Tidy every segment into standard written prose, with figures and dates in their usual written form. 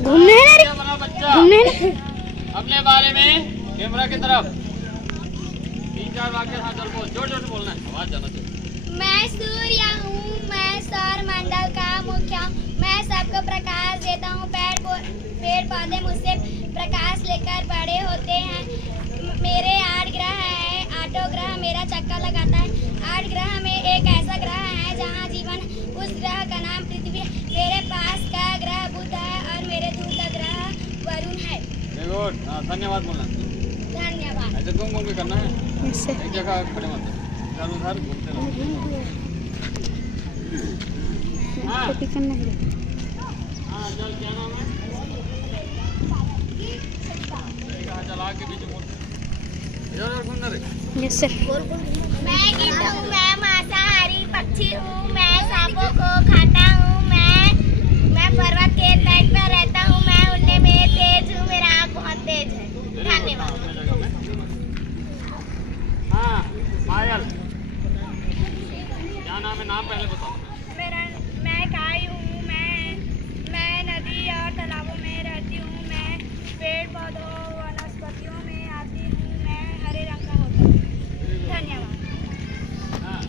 घूमने है ना बना बच्चा घूमने है ना। अपने बारे में कैमरा की तरफ 3-4 वाक्य हाँ चल बोल जोर जोर से बोलना है आवाज जाना चाहिए। मैं सूर्य हूँ, मैं सौर मंडल का मुख्य हूँ, मैं सबको प्रकाश देता हूँ। पेड़ पौधे मुझसे प्रकाश लेकर बड़े होते हैं। मेरे 8 ग्रह हैं, 8 ग्रह मेरा चक्कर लगाता है। 8 ग्रह में एक ऐसा ग्रह है जहाँ जीवन, उस ग्रह का नाम पृथ्वी है। मेरे पास का ग्रह बुध है और मेरे दूर का ग्रह वरुण है। वेरी गुड धन्यवाद बोलना। धन्यवाद। ऐसे घूम घूम के करना है एक जगह खड़े मत इधर उधर घूमते रहो। हाँ कॉपी करना है। हाँ चल क्या नाम है चला के बीच में इधर उधर घूमना रे। Yes sir. मैं गिद्ध हूँ, मैं मांसाहारी पक्षी हूँ, मैं सांपों को खाता हूँ, मैं पर्वत के तट पर रहता हूँ, मैं उड़ने में तेज हूँ, मेरा आँख बहुत तेज है। धन्यवाद। हाँ पायल क्या नाम है नाम पहले बताओ। मैं काई हूँ, मैं नदी और तालाबों में रहती हूँ, मैं पेड़ पौधों वनस्पतियों में आती हूँ, मैं हरे रंग का होता हूँ। धन्यवाद। हाँ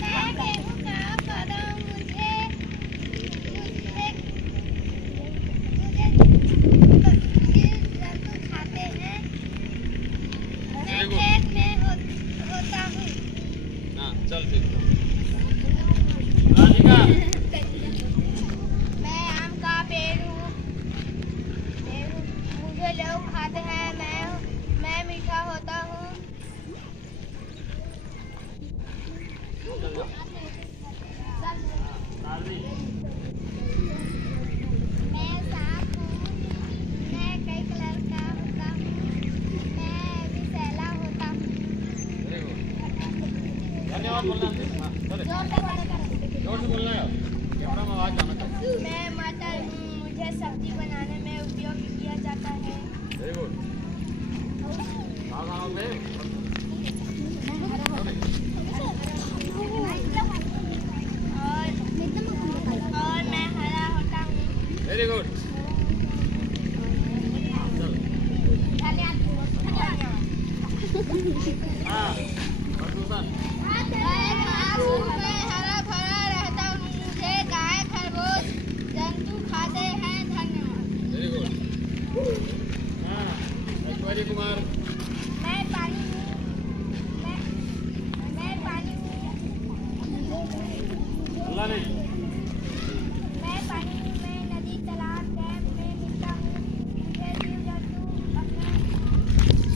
मैं गेहूं का पौधा हूँ, मुझे जंतु खाते हैं। मैं खेत में होता हूँ। हाँ चल ठीक राधिका मैं आम का पेड़ हूँ, मुझे लोग खाते हैं, मैं मीठा होता हूँ। मैं सांप हूँ, मैं कई कलर का होता हूँ, मैं विषैला होता हूँ। धन्यवाद बोलना जोर से बोलना है कैमरा में आवाज जाना चाहिए। मैं मटर हूँ, मुझे सब्जी बनाने में उपयोग किया जाता है। वेरी गुड और मैं हरा होता हूँ। वेरी गुड धन्यवाद। हाँ प्रदूषण मैं हरा भरा रहता हूँ, मुझे गाय खरगोश जंतु खाते हैं। धन्यवाद। वेरी गुड हाँ ऐश्वर्य कुमार मैं पानी हूँ, मैं पानी हूँ, अल्लाह नहीं मैं पानी हूँ, मैं नदी तालाब डैम में मिलता हूँ, मुझे जीव जंतु अपना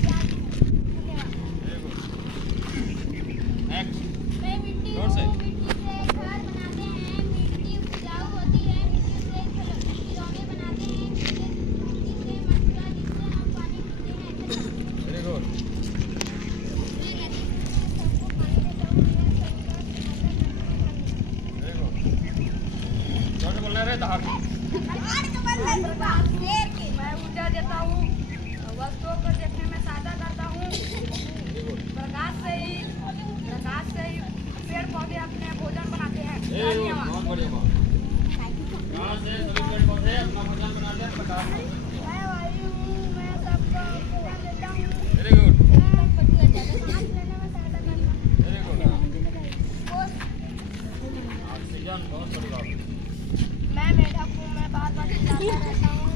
प्यार है। धन्यवाद। वेरी गुड नेक्स्ट मैं मिट्टी जोर हूँ, से। मिट्टी से घर बनाते हैं, मिट्टी उपजाऊ होती है, मिट्टी से खिलौने बनाते हैं, मिट्टी से मछलियाँ जिससे हम पानी पीते हैं। वेरी गुड मैं नदी से सबको पानी देता हूँ, मेरा वेरी गुड जोर से बोलना रे दहाड़ मैं ऊर्जा देता हूँ, वस्तुओं को देखने में साझा करता हूँ। प्रकाश से ही पेड़ पौधे अपने भोजन बनाते हैं। धन्यवाद। बहुत बढ़िया बात कहाँ से सभी पेड़ पौधे अपना भोजन बनाते हैं प्रकाश में। मैं वायु हूँ, मैं सबको ऑक्सीजन देता हूँ। वेरी गुड सांस लेने में सहायता करता हूँ। वेरी गुड ऑक्सीजन बहुत बड़ी बात है। मैं मेढक हूँ, मैं बार बार चिल्लाता रहता हूँ।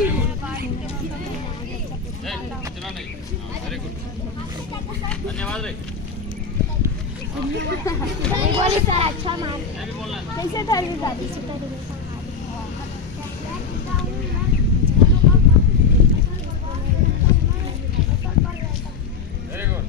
मैं बारिश के मौसम में इतना नहीं वेरी गुड धन्यवाद रे अच्छा मान मैं भी बोलना है कैसे धर्मी दादी से वेरी गुड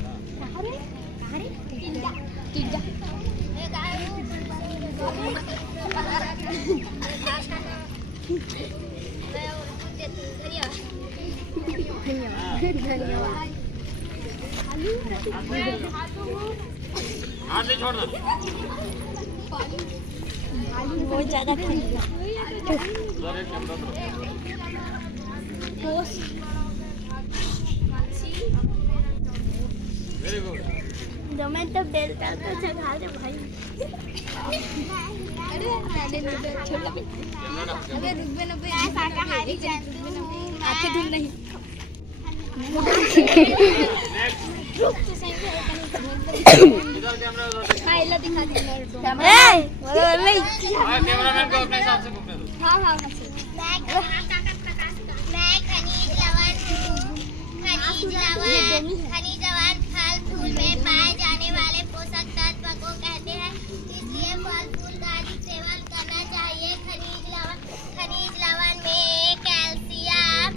हाथ नहीं छोड़ना बहुत ज़्यादा ठंडा। उधर एक कैमरा तरफ वेरी गुड जो मैं तो बेलता तो जगा दे भाई। मैं शाकाहारी जंतु हूँ। इधर कैमरा कैमरामैन को अपने हिसाब से घूमने दो। मैं खनिज लवण हूँ। खनिज लवण फल फूल में पाए जाने वाले पोषक तत्व को कहते हैं, इसलिए फल फूल का अधिक सेवन करना चाहिए। खनिज लवण में कैल्शियम,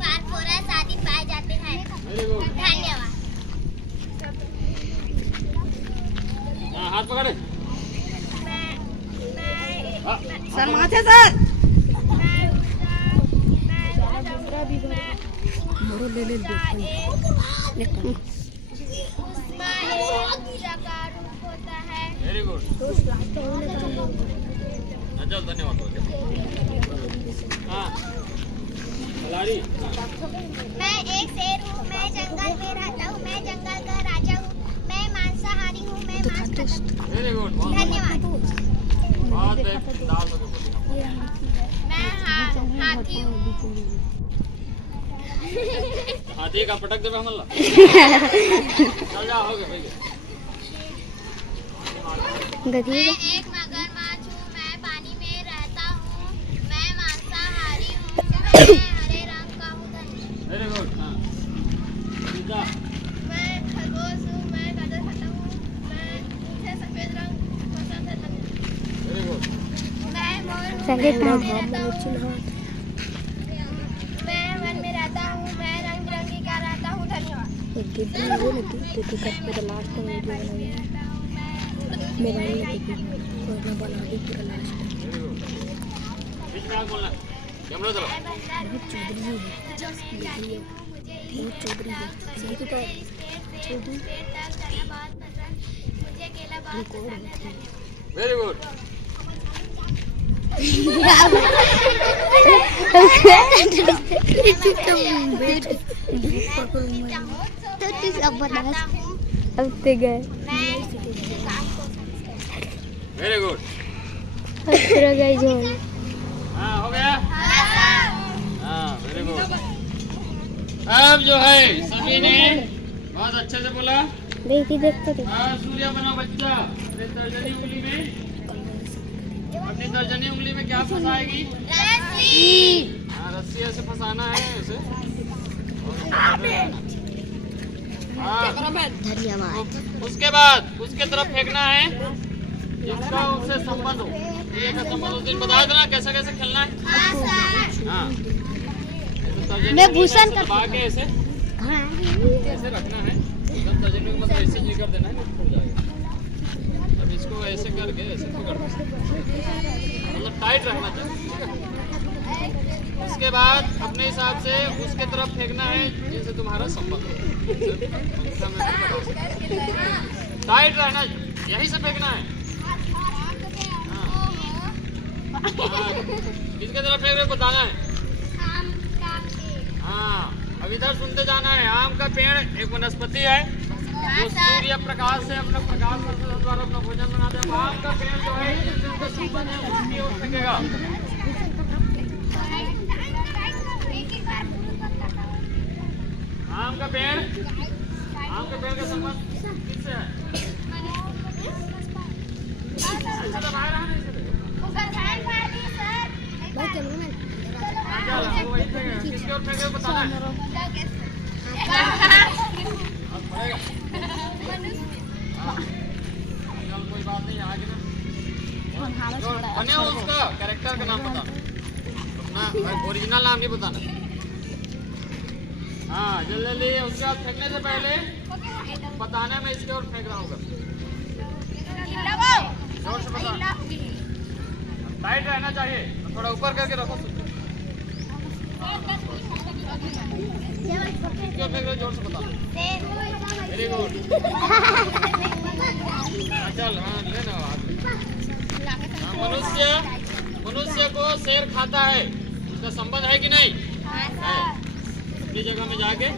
फास्फोरस आदि पाए जाते हैं। धन्यवाद। हाथ पकड़े। सर माथे सर वेरी गुड। अच्छा धन्यवाद। हाँ खिलाड़ी। मैं एक शेर हूँ। मैं जंगल में रहता हूँ। मैं जंगल का राजा हूँ। मैं मांसाहारी हूँ। मैं मांस खाता हूँ। Very good. धन्यवाद। बहुत दाल हो गई। मैं हाथी हूँ। हाथी का पटक दे हमला। चल जा हो गया भाई। मैं एक मगरमच्छ हूँ। मैं पानी में रहता हूँ। मैं मांसाहारी हूँ। मैं हरे रंग का हूँ। Very good. हाँ सीधा। मैं खरगोश हूँ। मैं गाजर खाता हूँ। मुझे सफेद रंग पसंद है। Very good. मैं मोर हूँ। मैं वन में रहता हूँ। मैं रंग बिरंगी का रहता हूँ। धन्यवाद। बोलना कैमरा चलो। Very good. Very good. हाँ हो गया। हाँ वेरी गुड। अब जो है सभी ने बहुत अच्छे से बोला। सूर्य बना बच्चा अपनी तर्जनी उंगली में, अपनी तर्जनी उंगली में क्या फंसाएगी? रस्सी। हाँ रस्सी ऐसे फंसाना है उसे। हाँ उसके बाद उसके तरफ फेंकना है जिसका उससे संबंध हो। ये का संबंध उस दिन बताया था ना कैसे कैसे खेलना है। हाँ मैं भूषण का के ऐसे ऐसे रखना है। तर्जनी को मतलब ऐसे कर देना है, फूट जाएगा। अब इसको ऐसे करके ऐसे पकड़ मतलब टाइट रखना चाहिए। उसके बाद अपने हिसाब से उसके तरफ फेंकना है जिनसे तुम्हारा संबंध हो। टाइट रहना, यहीं से फेंकना है। किसके तरफ फेंक रहे बताना है। हाँ अब इधर सुनते जाना है। आम का पेड़ एक वनस्पति है जो सूर्य प्रकाश से अपना प्रकाश द्वारा अपना भोजन बनाते हैं। आम का पेड़ जो है जिसको संबंध है उसकी ओर फेंकेगा। आम का पेड़ का संबंध किससे है? ऐसा दबाया रहा नहीं किसकी ओर फेंके बताना है। कोई बात नहीं आगे ना बने हो उसका कैरेक्टर का नाम बताना, अपना ओरिजिनल नाम नहीं बताना। हाँ जल्दी उसका फेंकने से पहले बताने में इसके और फेंक रहा होगा। जोर से बताना, टाइट रहना चाहिए, थोड़ा ऊपर करके रखो। क्यों फेंक रहे जोर से बताना। Very good. चल हाँ लेना। मनुष्य को शेर खाता है, उसका संबंध है कि नहीं? है। अपनी जगह में जाके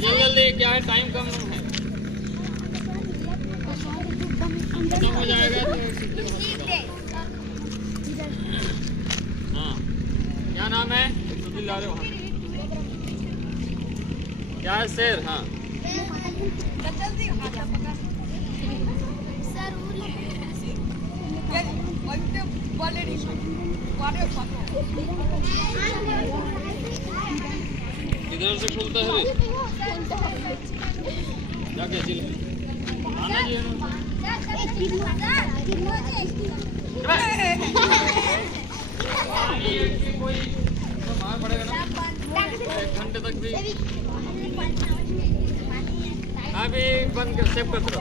जल्दी क्या है टाइम कम है। खत्म हो जाएगा तो सीधे हाँ। क्या नाम है? सुधीर ला रहे हो? क्या है? शेर। हाँ इधर से खुलता है क्या क्या चीज आना जी कोई मार पड़ेगा ना 1 घंटे तक भी अभी बंद कर सेव कर दो।